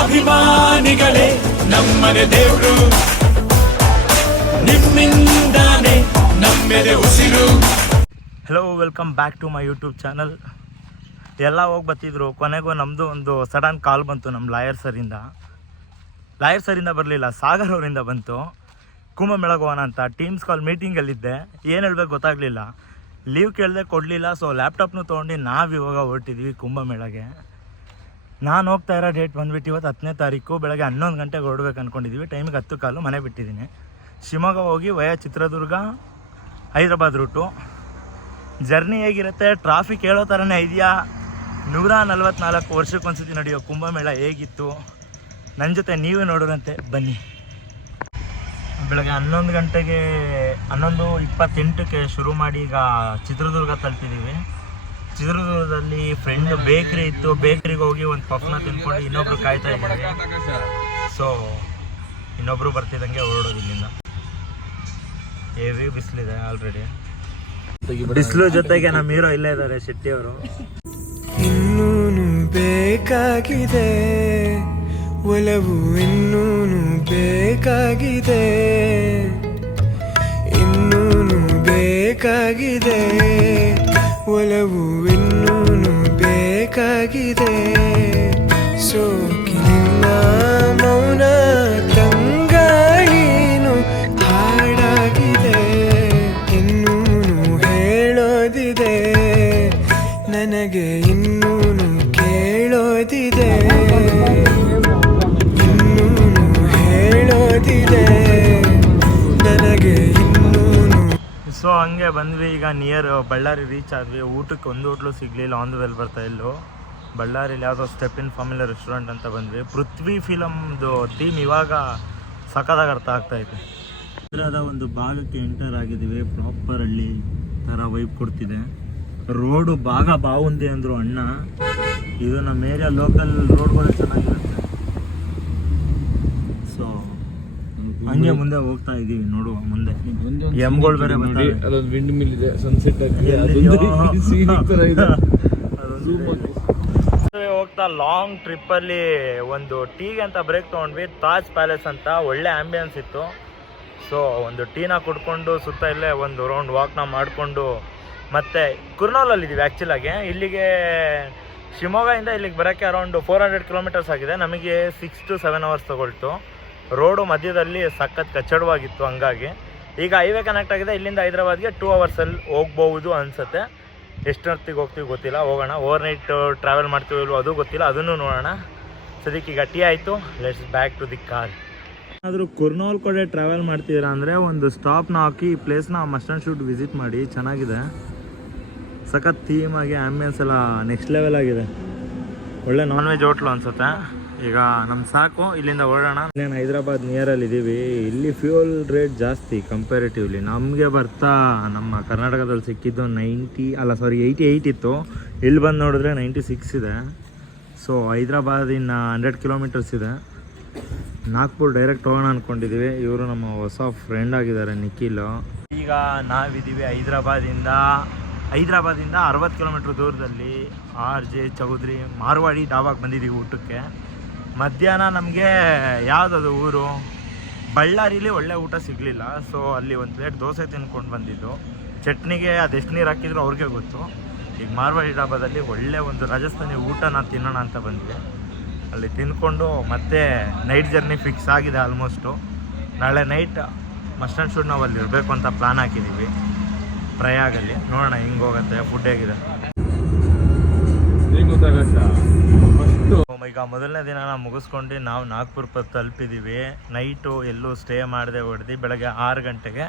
ಅಭಿಮಾನಿಗಳೇ ನಮ್ಮನೆ ದೇವ್ರು, ನಿಮ್ಮಿಂದಾನೆ ನಮ್ಮೆದೆ ಉಸಿರು. Hello, welcome back to my YouTube channel. ಎಲ್ಲ ಹೋಗಿ ಬರ್ತಿದ್ರು, ಕೊನೆಗೂ ನಮ್ಮದು ಒಂದು ಸಡನ್ ಕಾಲ್ ಬಂತು ನಮ್ಮ ಲಾಯರ್ ಸರಿಂದ ಬರಲಿಲ್ಲ, ಸಾಗರ್ ಅವರಿಂದ ಬಂತು. ಕುಂಭಮೇಳಕ್ಕೆ ಹೋಗೋಣ ಅಂತ ಟೀಮ್ಸ್ ಕಾಲ್ ಮೀಟಿಂಗಲ್ಲಿದ್ದೆ, ಏನು ಹೇಳ್ಬೇಕು ಗೊತ್ತಾಗಲಿಲ್ಲ. ಲೀವ್ ಕೇಳಿದೆ, ಕೊಡಲಿಲ್ಲ. ಸೊ ಲ್ಯಾಪ್ಟಾಪ್ನು ತೊಗೊಂಡು ನಾವು ಇವಾಗ ಹೊರಟಿದ್ವಿ ಕುಂಭಮೇಳಗೆ. ನಾನು ಹೋಗ್ತಾ ಇರೋ ಡೇಟ್ ಬಂದುಬಿಟ್ಟು ಇವತ್ತು 10ನೇ ತಾರೀಕು ಬೆಳಗ್ಗೆ 11 ಗಂಟೆಗೆ ಹೊರಡ್ಬೇಕು ಅಂದ್ಕೊಂಡಿದ್ದೀವಿ. ಟೈಮಿಗೆ 10 ಮನೆ ಬಿಟ್ಟಿದ್ದೀನಿ. ಶಿವಮೊಗ್ಗ ಹೋಗಿ ವಯ ಚಿತ್ರದುರ್ಗ ಹೈದ್ರಾಬಾದ್ ರೂಟು. ಜರ್ನಿ ಹೇಗಿರುತ್ತೆ, ಟ್ರಾಫಿಕ್ ಹೇಳೋ ಥರನೇ ಇದೆಯಾ? 144 ವರ್ಷಕ್ಕೊಂದ್ಸತಿ ನಡೆಯೋ ಕುಂಭಮೇಳ ಹೇಗಿತ್ತು ನನ್ನ ಜೊತೆ ನೀವೇ ನೋಡೋರಂತೆ, ಬನ್ನಿ. ಬೆಳಗ್ಗೆ 11 ಗಂಟೆಗೆ 11:28ಕ್ಕೆ ಶುರು ಮಾಡಿ ಈಗ ಚಿತ್ರದುರ್ಗ ತಲುಪಿದ್ದೀವಿ. ಚಿತ್ರದುರ್ಗದಲ್ಲಿ ಫ್ರೆಂಡ್ ಬೇಕ್ರಿ ಇತ್ತು, ಬೇಕ್ರಿಗೆ ಹೋಗಿ ಒಂದು ಪಫ್ನ ತಿನ್ಕೊಂಡು ಇನ್ನೊಬ್ರು ಕಾಯ್ತಾ ಇದ್ದೀವಿ. ಸೊ ಇನ್ನೊಬ್ರು ಬರ್ತಿದ್ದಂಗೆ ಹೊರಡೋದು ಇಲ್ಲಿಂದ. ಹೆವಿ ಬಿಸಿಲಿದೆ ಆಲ್ರೆಡಿ. ಬಿಸಿಲು ಜೊತೆಗೆ ನಮ್ಮ ಹೀರೋ ಇಲ್ಲೇ ಇದ್ದಾರೆ, ಶೆಟ್ಟಿ ಅವರು. ಇನ್ನೂನು ಬೇಕಾಗಿದೆ ಒಲವು, ಇನ್ನೂನು ಬೇಕಾಗಿದೆ, ಇನ್ನೂನು ಬೇಕಾಗಿದೆ ಒಲವು, ಇನ್ನೂನು ಬೇಕಾಗಿದೆ. ಸೋಕಿನಿನ್ನ ಮೌನ ತಂಗಾಳಿನು ಹಾಡಾಗಿದೆ, ಇನ್ನೂನು ಹೇಳೋದಿದೆ ನನಗೆ, ಇನ್ನೂನು ಕೇಳೋದಿದೆ, ಇನ್ನೂನು ಹೇಳೋದಿದೆ ನನಗೆ, ಇನ್ನೂನು. ಸೊ ಹಂಗೆ ಬಂದ್ವಿ. ಈಗ ನಿಯರ್ ಬಳ್ಳಾರಿ ರೀಚ್ ಆದ್ವಿ. ಊಟಕ್ಕೆ ಒಂದು ಹೋಟ್ಲು ಸಿಗಲಿಲ್ಲ, ಆನ್ ದ ವೇಲ್ ಬರ್ತಾ ಇಲ್ಲೋ. ಬಳ್ಳಾರಿಲಿ ಯಾವುದೋ ಸ್ಟೆಪ್ ಇನ್ ಫ್ಯಾಮಿಲಿ ರೆಸ್ಟೋರೆಂಟ್ ಅಂತ ಬಂದ್ವಿ. ಪೃಥ್ವಿ ಫಿಲಮ್ದು ಥೀಮ್ ಇವಾಗ ಸಖತ್ತಾಗಿ ಅರ್ಥ ಆಗ್ತಾಯಿದೆ. ಇದರದ ಒಂದು ಭಾಗಕ್ಕೆ ಎಂಟರ್ ಆಗಿದ್ದೀವಿ. ಪ್ರಾಪರ್ ಹಳ್ಳಿ ಥರ ವೈಬ್ ಕೊಡ್ತಿದೆ. ರೋಡು ಬಾವುಂದಿ ಅಂದರು ಅಣ್ಣ. ಇದು ನಮ್ಮ ಏರಿಯಾ ಲೋಕಲ್ ರೋಡ್ಗಳು ಚೆನ್ನಾಗಿರುತ್ತೆ. ಸೊ ಹಂಗೆ ಮುಂದೆ ಹೋಗ್ತಾ ಇದೀವಿ. ನೋಡುವ ಮುಂದೆ ಎಮ್ಗಳು ಬೇರೆ ಬರ್ತಾರೆ. ಅದೊಂದು ವಿಂಡ್ ಮಿಲ್ ಇದೆ, ಸನ್ಸೆಟ್ ಹೋಗ್ತಾ ಲಾಂಗ್ ಟ್ರಿಪ್ಪಲ್ಲಿ ಒಂದು ಟೀಗೆ ಅಂತ ಬ್ರೇಕ್ ತೊಗೊಂಡ್ವಿ. ತಾಜ್ ಪ್ಯಾಲೇಸ್ ಅಂತ ಒಳ್ಳೆ ಆಂಬಿಯನ್ಸ್ ಇತ್ತು. ಸೊ ಒಂದು ಟೀನ ಕುಡ್ಕೊಂಡು ಸುತ್ತ ಇಲ್ಲೇ ಒಂದು ರೌಂಡ್ ವಾಕ್ನ ಮಾಡಿಕೊಂಡು ಮತ್ತೆ ಕುರ್ನೂಲಲ್ಲಿದ್ದೀವಿ. ಆ್ಯಕ್ಚುಲಾಗಿ ಇಲ್ಲಿಗೆ ಶಿವಮೊಗ್ಗದಿಂದ ಇಲ್ಲಿಗೆ ಬರೋಕ್ಕೆ ಅರೌಂಡ್ 400 ಕಿಲೋಮೀಟರ್ಸ್ ಆಗಿದೆ. ನಮಗೆ 6 to 7 hours ತೊಗೊಳ್ತು. ರೋಡು ಮಧ್ಯದಲ್ಲಿ ಸಖತ್ ಕಚ್ಚಡವಾಗಿತ್ತು. ಹಂಗಾಗಿ ಈಗ ಹೈವೇ ಕನೆಕ್ಟ್ ಆಗಿದೆ. ಇಲ್ಲಿಂದ ಹೈದ್ರಾಬಾದ್ಗೆ 2 hours ಹೋಗ್ಬೋದು ಅನಿಸುತ್ತೆ. ಎಷ್ಟೊತ್ತಿಗೆ ಹೋಗ್ತೀವಿ ಗೊತ್ತಿಲ್ಲ, ಹೋಗೋಣ. ಓವರ್ ನೈಟ್ ಟ್ರಾವೆಲ್ ಮಾಡ್ತೀವಿ ಇಲ್ವೋ ಅದು ಗೊತ್ತಿಲ್ಲ, ಅದನ್ನು ನೋಡೋಣ. ಸದ್ಯಕ್ಕೆ ಈಗ ಟೀ ಆಯಿತು, let's back to the car. ಏನಾದರೂ ಕುರ್ನೂಲ್ ಕಡೆ ಟ್ರಾವೆಲ್ ಮಾಡ್ತಿದ್ದೀರಾ ಅಂದರೆ ಒಂದು ಸ್ಟಾಪ್ನ ಹಾಕಿ ಈ ಪ್ಲೇಸ್ನ ಮಸ್ಟ್ ಆ್ಯಂಡ್ ಶುಡ್ ವಿಸಿಟ್ ಮಾಡಿ. ಚೆನ್ನಾಗಿದೆ, ಸಖತ್ ಥೀಮಾಗಿ, ಆ್ಯಂಬಿಯನ್ಸ್ ಎಲ್ಲ ನೆಕ್ಸ್ಟ್ ಲೆವೆಲ್ ಆಗಿದೆ. ಒಳ್ಳೆ ನಾನ್ ವೆಜ್ ಹೋಟ್ಲು ಅನಿಸುತ್ತೆ. ಈಗ ನಮ್ಮ ಸಾಕು, ಇಲ್ಲಿಂದ ಹೊರಡೋಣ. ಇನ್ನೇನು ಹೈದ್ರಾಬಾದ್ ನಿಯರಲ್ಲಿ ಇದ್ದೀವಿ. ಇಲ್ಲಿ ಫ್ಯೂಯಲ್ ರೇಟ್ ಜಾಸ್ತಿ ಕಂಪ್ಯಾರಿಟಿವ್ಲಿ. ನಮಗೆ ಬರ್ತಾ ನಮ್ಮ ಕರ್ನಾಟಕದಲ್ಲಿ ಸಿಕ್ಕಿದ್ದು 88 ಇತ್ತು. ಇಲ್ಲಿ ಬಂದು ನೋಡಿದ್ರೆ 96 ಇದೆ. ಸೊ ಹೈದ್ರಾಬಾದಿನ 100 ಕಿಲೋಮೀಟರ್ಸ್ ಇದೆ. ನಾಗ್ಪುರ್ ಡೈರೆಕ್ಟ್ ಹೋಗೋಣ ಅಂದ್ಕೊಂಡಿದ್ದೀವಿ. ಇವರು ನಮ್ಮ ಹೊಸ ಫ್ರೆಂಡ್ ಆಗಿದ್ದಾರೆ, ನಿಖಿಲ್. ಈಗ ನಾವಿದ್ದೀವಿ ಹೈದ್ರಾಬಾದಿಂದ 60 ಕಿಲೋಮೀಟ್ರ್ ದೂರದಲ್ಲಿ RJ ಚೌಧರಿ ಮಾರ್ವಾಡಿ ಢಾಬಾಗೆ ಬಂದಿದ್ದೀವಿ ಊಟಕ್ಕೆ. ಮಧ್ಯಾಹ್ನ ನಮಗೆ ಯಾವುದದು ಊರು, ಬಳ್ಳಾರಿಲಿ ಒಳ್ಳೆ ಊಟ ಸಿಗಲಿಲ್ಲ. ಸೊ ಅಲ್ಲಿ ಒಂದು ಪ್ಲೇಟ್ ದೋಸೆ ತಿನ್ಕೊಂಡು ಬಂದಿದ್ದು. ಚಟ್ನಿಗೆ ಅದೆಷ್ಟು ನೀರು ಹಾಕಿದ್ರು ಅವ್ರಿಗೆ ಗೊತ್ತು. ಈಗ ಮಾರ್ವಾಡಿ ಢಾಬಾದಲ್ಲಿ ಒಳ್ಳೆ ಒಂದು ರಾಜಸ್ಥಾನಿ ಊಟನ ತಿನ್ನೋಣ ಅಂತ ಬಂದ್ವಿ. ಅಲ್ಲಿ ತಿಂದ್ಕೊಂಡು ಮತ್ತೆ ನೈಟ್ ಜರ್ನಿ ಫಿಕ್ಸ್ ಆಗಿದೆ ಆಲ್ಮೋಸ್ಟು. ನಾಳೆ ನೈಟ್ ಮಸ್ಟ್ ಆ್ಯಂಡ್ ಶುಡ್ ನಾವು ಅಲ್ಲಿ ಇರಬೇಕು ಅಂತ ಪ್ಲ್ಯಾನ್ ಹಾಕಿದ್ದೀವಿ ಪ್ರಯಾಗಲ್ಲಿ. ನೋಡೋಣ ಹಿಂಗೆ ಹೋಗುತ್ತೆ, ಫುಡ್ ಹೇಗಿದೆ. ಈಗ ಮೊದಲನೇ ದಿನ ನಾವು ಮುಗಿಸ್ಕೊಂಡು ನಾವು ನಾಗ್ಪುರ್ ತಲುಪಿದ್ದೀವಿ. ನೈಟು ಎಲ್ಲೂ ಸ್ಟೇ ಮಾಡದೆ ಹೊಡೆದು ಬೆಳಗ್ಗೆ 6 ಗಂಟೆಗೆ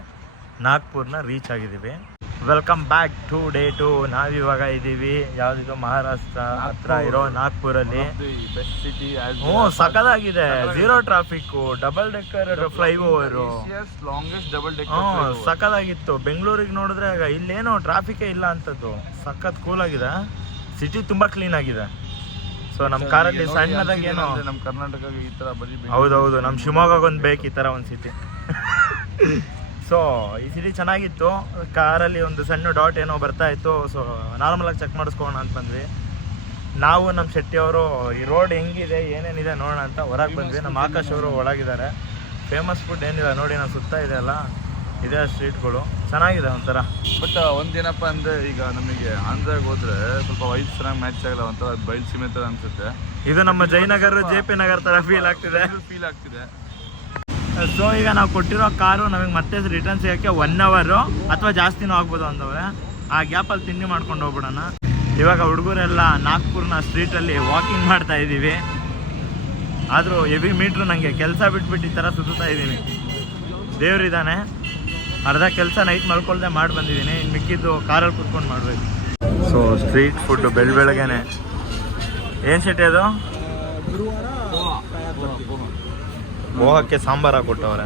ನಾಗ್ಪುರ್ನ ರೀಚ್ ಆಗಿದ್ದೀವಿ. Welcome back to day 2. ನಾವಿವಾಗ ಇದ್ದೀವಿ ಯಾವುದಿದು ಮಹಾರಾಷ್ಟ್ರ ಹತ್ರ ಇರೋ ನಾಗ್ಪುರಲ್ಲಿ. ಹ್ಞೂ, ಸಖತ್ತಾಗಿದೆ. 0 ಟ್ರಾಫಿಕ್ಕು, ಡಬಲ್ ಡೆಕ್ಕರ್ ಫ್ಲೈಓವರು, ಸಖತ್ತಾಗಿತ್ತು. ಬೆಂಗಳೂರಿಗೆ ನೋಡಿದ್ರೆ ಇಲ್ಲೇನೋ ಟ್ರಾಫಿಕೇ ಇಲ್ಲ ಅಂಥದ್ದು. ಸಖತ್ ಕೂಲಾಗಿದೆ. ಸಿಟಿ ತುಂಬ ಕ್ಲೀನ್ ಆಗಿದೆ. ಸೊ ನಮ್ಮ ಕಾರಲ್ಲಿ ಸಣ್ಣದಾಗಿ ಏನೋ ನಮ್ಮ ಕರ್ನಾಟಕ ಈ ಥರ ಬರೀ, ಹೌದೌದು, ನಮ್ಮ ಶಿವಮೊಗ್ಗಕ್ಕೆ ಒಂದು ಬೇಕು ಈ ಥರ ಒಂದು ಸಿಟಿ. ಸೊ ಈ ಸಿಟಿ ಚೆನ್ನಾಗಿತ್ತು. ಕಾರಲ್ಲಿ ಒಂದು ಸಣ್ಣ ಡಾಟ್ ಏನೋ ಬರ್ತಾ ಇತ್ತು. ಸೊ ನಾರ್ಮಲಾಗಿ ಚೆಕ್ ಮಾಡಿಸ್ಕೋಣ ಅಂತ ಬಂದ್ವಿ. ನಾವು ನಮ್ಮ ಶೆಟ್ಟಿ ಅವರು ಈ ರೋಡ್ ಹೆಂಗಿದೆ ಏನೇನಿದೆ ನೋಡೋಣ ಅಂತ ಹೊರಗೆ ಬಂದ್ವಿ. ನಮ್ಮ ಆಕಾಶ್ ಅವರು ಒಳಗಿದ್ದಾರೆ. ಫೇಮಸ್ ಫುಡ್ ಏನಿಲ್ಲ ನೋಡಿ, ನಾವು ಸುತ್ತ ಇದೆ ಅಲ್ಲ, ಇದೇ ಸ್ಟ್ರೀಟ್ಗಳು ಚೆನ್ನಾಗಿದೆ ಒಂಥರ. ಬಟ್ ಒಂದೇನಪ್ಪ ಅಂದರೆ ಈಗ ನಮಗೆ ಆಂಧ್ರಾಗ ಹೋದ್ರೆ ಸ್ವಲ್ಪ ವೈಟ್ ಚೆನ್ನಾಗಿ ಮ್ಯಾಚ್ ಆಗಲ್ಲ, ಒಂಥರ ಬಯಲು ಸೀಮೆ ಥರ ಅನಿಸುತ್ತೆ. ಇದು ನಮ್ಮ ಜಯನಗರ JP ನಗರ್ ಥರ ಫೀಲ್ ಆಗ್ತಿದೆ. ಸೊ ಈಗ ನಾವು ಕೊಟ್ಟಿರೋ ಕಾರು ನಮಗೆ ಮತ್ತೆ ರಿಟರ್ನ್ ಸಿಗೋಕ್ಕೆ 1 hour ಅಥವಾ ಜಾಸ್ತಿನೂ ಆಗ್ಬೋದು ಅಂದವ್ರೆ. ಆ ಗ್ಯಾಪಲ್ಲಿ ತಿಂಡಿ ಮಾಡ್ಕೊಂಡು ಹೋಗ್ಬಿಡೋಣ. ಇವಾಗ ಹುಡುಗರೆಲ್ಲ ನಾಗ್ಪುರ್ನ ಸ್ಟ್ರೀಟಲ್ಲಿ ವಾಕಿಂಗ್ ಮಾಡ್ತಾ ಇದ್ದೀವಿ. ಆದರೂ ಹೆವಿ ಮೀಟ್ರು ನನಗೆ ಕೆಲಸ ಬಿಟ್ಬಿಟ್ಟು ಈ ಥರ ಸುತ್ತಾ ಇದ್ದೀನಿ. ದೇವ್ರಿದ್ದಾನೆ, ಅರ್ಧ ಕೆಲಸ ನೈಟ್ ಮಲ್ಕೊಳ್ದೆ ಮಾಡಿ ಬಂದಿದ್ದೀನಿ. ಇನ್ನು ಮಿಕ್ಕಿದ್ದು ಕಾರಲ್ಲಿ ಕುತ್ಕೊಂಡು ಮಾಡಬೇಕು. ಸೊ ಸ್ಟ್ರೀಟ್ ಫುಡ್ ಬೆಳಗ್ಗೆನೆ ಏನು ಶೆಟ್ಟಿ ಅದು? ಪೋಹಕ್ಕೆ ಸಾಂಬಾರು ಹಾಕೊಟ್ಟವ್ರೆ.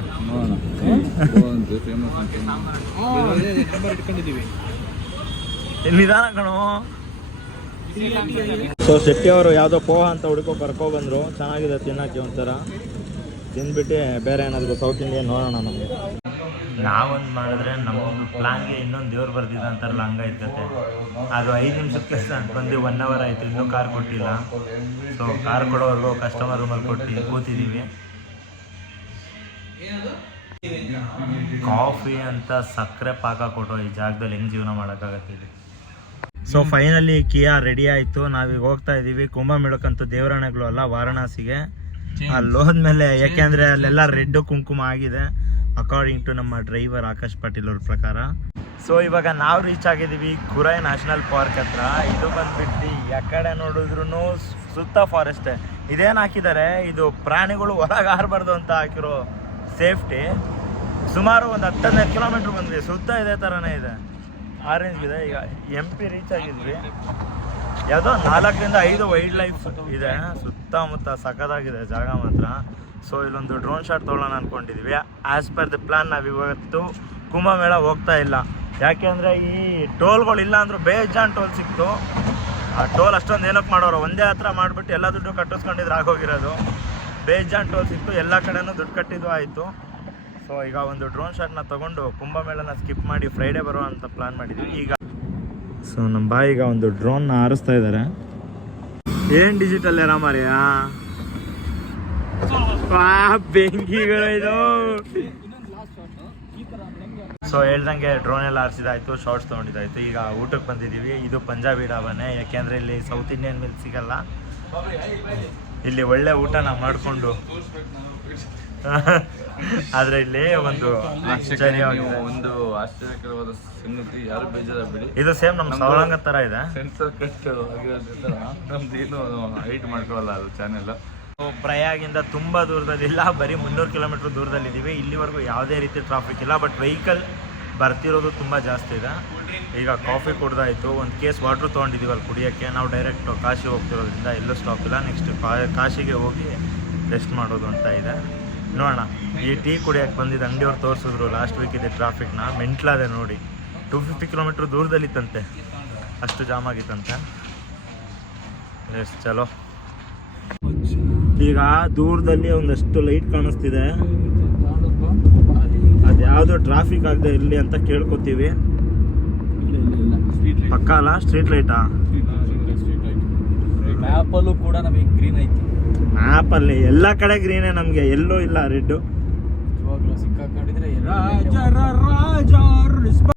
ನಿಧಾನ ಕಣೋ. ಸೊ ಶೆಟ್ಟಿ ಅವರು ಯಾವುದೋ ಪೋಹ ಅಂತ ಹುಡುಕೋ ಕರ್ಕೊಬಂದರು. ಚೆನ್ನಾಗಿದೆ ತಿನ್ನೋಕ್ಕೆ ಒಂಥರ. ತಿಂದ್ಬಿಟ್ಟು ಬೇರೆ ಏನಾದರೂ ಸೌತ್ ಇಂಡಿಯನ್ ನೋಡೋಣ. ನಮಗೆ ನಾವೊಂದು ಮಾಡಿದ್ರೆ ನಮ್ಮೊಂದು ಪ್ಲಾನ್ಗೆ ಇನ್ನೊಂದು ದೇವ್ರು ಬರ್ದಿದ್ದ ಅಂತಾರಲ್ಲ, ಹಂಗಾಯ್ತತೆ. ಅದು 5 ನಿಮಿಷಕ್ಕೆ ಬಂದು 1 hour ಆಯಿತು, ಇನ್ನೂ ಕಾರ್ ಕೊಟ್ಟಿಲ್ಲ. ಸೊ ಕಾರ್ ಕೊಡೋವರೆಗೂ ಕಸ್ಟಮರ್ ರೂಮಲ್ಲಿ ಕೊಟ್ಟು ಕೂತಿದ್ದೀವಿ. ಕಾಫಿ ಅಂತ ಸಕ್ಕರೆ ಪಾಕ ಕೊಟ್ಟೋ ಈ ಜಾಗದಲ್ಲಿ ಹೆಂಗೆ ಜೀವನ ಮಾಡೋಕ್ಕಾಗತ್ತಿದೆ. ಸೊ ಫೈನಲಿ ಕಿಯಾ ರೆಡಿ ಆಯಿತು. ನಾವೀಗ ಹೋಗ್ತಾ ಇದ್ದೀವಿ ಕುಂಭಮೇಳಕ್ಕಂತೂ ದೇವರಾಣೆಗಳು ಅಲ್ಲ, ವಾರಣಾಸಿಗೆ. ಅಲ್ಲಿ ಹೋದ್ಮೇಲೆ ಯಾಕೆಂದರೆ ಅಲ್ಲೆಲ್ಲ ರೆಡ್ ಕುಂಕುಮ ಆಗಿದೆ ಅಕಾರ್ಡಿಂಗ್ ಟು ನಮ್ಮ ಡ್ರೈವರ್ ಆಕಾಶ್ ಪಾಟೀಲ್ ಅವ್ರ ಪ್ರಕಾರ. ಸೊ ಇವಾಗ ನಾವು ರೀಚ್ ಆಗಿದ್ದೀವಿ ಕುರೈ ನ್ಯಾಷನಲ್ ಪಾರ್ಕ್ ಹತ್ರ. ಇದು ಬಂದ್ಬಿಟ್ಟು ಯಾಕಡೆ ನೋಡಿದ್ರು ಸುತ್ತ ಫಾರೆಸ್ಟೇ. ಇದೇನು ಹಾಕಿದ್ದಾರೆ, ಇದು ಪ್ರಾಣಿಗಳು ಹೊರಗೆ ಹಾರಬಾರ್ದು ಅಂತ ಹಾಕಿರೋ ಸೇಫ್ಟಿ. ಸುಮಾರು ಒಂದು 10-15 ಕಿಲೋಮೀಟ್ರ್ ಬಂದ್ವಿ, ಸುತ್ತ ಇದೇ ಥರನೇ ಇದೆ. ಆರೆಂಜ್ ಇದೆ. ಈಗ MP ರೀಚ್ ಆಗಿದ್ವಿ. ಯಾವುದೋ 4ರಿಂದ 5 ವೈಲ್ಡ್ ಲೈಫ್ ಇದೆ ಸುತ್ತಮುತ್ತ. ಸಖತ್ತಾಗಿದೆ ಜಾಗ ಮಾತ್ರ. ಸೊ ಇಲ್ಲೊಂದು ಡ್ರೋನ್ ಶಾಟ್ ತೊಗೊಳ್ಳೋಣ ಅಂದ್ಕೊಂಡಿದ್ದೀವಿ. ಆ್ಯಸ್ ಪರ್ ದ ಪ್ಲಾನ್ ನಾವಿವತ್ತು ಕುಂಭಮೇಳ ಹೋಗ್ತಾ ಇಲ್ಲ. ಯಾಕೆ ಅಂದರೆ ಈ ಟೋಲ್ಗಳಿಲ್ಲ ಅಂದರೂ ಬೇಜಾನ್ ಟೋಲ್ ಸಿಕ್ತು. ಆ ಟೋಲ್ ಅಷ್ಟೊಂದು ಏನಕ್ಕೆ ಮಾಡೋರು, ಒಂದೇ ಹತ್ರ ಮಾಡಿಬಿಟ್ಟು ಎಲ್ಲ ದುಡ್ಡು ಕಟ್ಟಿಸ್ಕೊಂಡಿದ್ರೆ ಆಗೋಗಿರೋದು. ಬೇಜಾನ್ ಟೋಲ್ ಸಿಕ್ತು, ಎಲ್ಲ ಕಡೆನೂ ದುಡ್ಡು ಕಟ್ಟಿದ್ದು ಆಯಿತು. ಸೊ ಈಗ ಒಂದು ಡ್ರೋನ್ ಶಾಟ್ನ ತೊಗೊಂಡು ಕುಂಭಮೇಳನ ಸ್ಕಿಪ್ ಮಾಡಿ ಫ್ರೈಡೇ ಬರೋ ಅಂತ ಪ್ಲಾನ್ ಮಾಡಿದ್ವಿ. ಈಗ ಸೊ ನಮ್ಮ ಬಾಯಿಗ ಒಂದು ಡ್ರೋನ್ನ ಹಾರಿಸ್ತಾ ಇದ್ದಾರೆ. ಏನು ಡಿಜಿಟಲ್ ಎರ ಮಾರಿಯಾ ಬೆಂಕಿಗಳು ಇದು. ಸೊ ಹೇಳ್ದಂಗೆ ಡ್ರೋನ್ ಎಲ್ಲ ಹಾರಿಸಿದಾಯ್ತು, ಶಾರ್ಟ್ಸ್ ತೊಗೊಂಡಿದ್ದಾಯ್ತು. ಈಗ ಊಟಕ್ಕೆ ಬಂದಿದ್ದೀವಿ. ಇದು ಪಂಜಾಬಿ ಡಾಬಾನೆ, ಯಾಕೆಂದರೆ ಇಲ್ಲಿ ಸೌತ್ ಇಂಡಿಯನ್ ಮೇಲೆ ಸಿಗಲ್ಲ. ಇಲ್ಲಿ ಒಳ್ಳೆ ಊಟನ ಮಾಡಿಕೊಂಡು ಆದರೆ ಇಲ್ಲಿ ಒಂದು ಒಂದು ಆಶ್ಚರ್ಯಕರವಾದ ಸಂಗತಿ, ಯಾರು ಬೇಜಾರಾಗಬೇಡಿ, ಇದು ಸೇಮ್ ನಮ್ಮ ಸವಳಂಗ ಥರ ಇದೆ. ಸೆನ್ಸರ್ ಕಟ್ ಆಗಿರೋದ್ರಿಂದ ನಮ್ದು ಏನು ಹೈಟ್ ಮಾಡ್ಕೊಳ್ಳಲ್ಲ ಅದು ಚಾನೆಲ್. ಪ್ರಯಾಗಿಂದ ತುಂಬ ದೂರದಲ್ಲಿಲ್ಲ, ಬರೀ 300 ಕಿಲೋಮೀಟ್ರ್ ದೂರದಲ್ಲಿದ್ದೀವಿ. ಇಲ್ಲಿವರೆಗೂ ಯಾವುದೇ ರೀತಿ ಟ್ರಾಫಿಕ್ ಇಲ್ಲ, ಬಟ್ ವೆಹಿಕಲ್ ಬರ್ತಿರೋದು ತುಂಬ ಜಾಸ್ತಿ ಇದೆ. ಈಗ ಕಾಫಿ ಕುಡ್ದಾಯಿತು, ಒಂದು ಕೇಸ್ ವಾಟ್ರ್ ತೊಗೊಂಡಿದ್ದೀವಿ ಅಲ್ಲಿ ಕುಡಿಯೋಕ್ಕೆ. ನಾವು ಡೈರೆಕ್ಟ್ ಕಾಶಿ ಹೋಗ್ತಿರೋದ್ರಿಂದ ಎಲ್ಲೂ ಸ್ಟಾಪ್ ಇಲ್ಲ. ನೆಕ್ಸ್ಟ್ ಕಾಶಿಗೆ ಹೋಗಿ ರೆಸ್ಟ್ ಮಾಡೋದು ಅಂತ ಇದೆ. ನೋಡೋಣ. ಈ ಟೀ ಕುಡಿಯೋಕ್ಕೆ ಬಂದಿದ್ದು ಅಂಗಡಿಯವ್ರು ತೋರಿಸಿದ್ರು ಲಾಸ್ಟ್ ವೀಕ್ ಇದೆ ಟ್ರಾಫಿಕ್ನ. ಮೆಂಟ್ಲಾದೆ ನೋಡಿ. 250 ಕಿಲೋಮೀಟ್ರ್ ದೂರದಲ್ಲಿತ್ತಂತೆ, ಅಷ್ಟು ಜಾಮ್ ಆಗಿತ್ತಂತೆ. ಎಷ್ಟು ಚಲೋ. ಈಗ ದೂರದಲ್ಲಿ ಒಂದಷ್ಟು ಲೈಟ್ ಕಾಣಿಸ್ತಿದೆ, ಅದು ಯಾವುದೋ ಟ್ರಾಫಿಕ್ ಆಗದೆ ಇರಲಿ ಅಂತ ಕೇಳ್ಕೊತೀವಿ. ಪಕ್ಕ ಅಲ್ಲ ಸ್ಟ್ರೀಟ್ ಲೈಟಾ? ಮ್ಯಾಪಲ್ಲೂ ಕೂಡ ನಮಗೆ ಗ್ರೀನ್ ಐತಿ. ಮ್ಯಾಪಲ್ಲಿ ಎಲ್ಲ ಕಡೆ ಗ್ರೀನೇ, ನಮಗೆ ಎಲ್ಲೂ ಇಲ್ಲ ರೆಡ್ಡು. ಇವಾಗಲೂ ಸಿಕ್ಕಾಕೊಂಡಿದ್ರೆ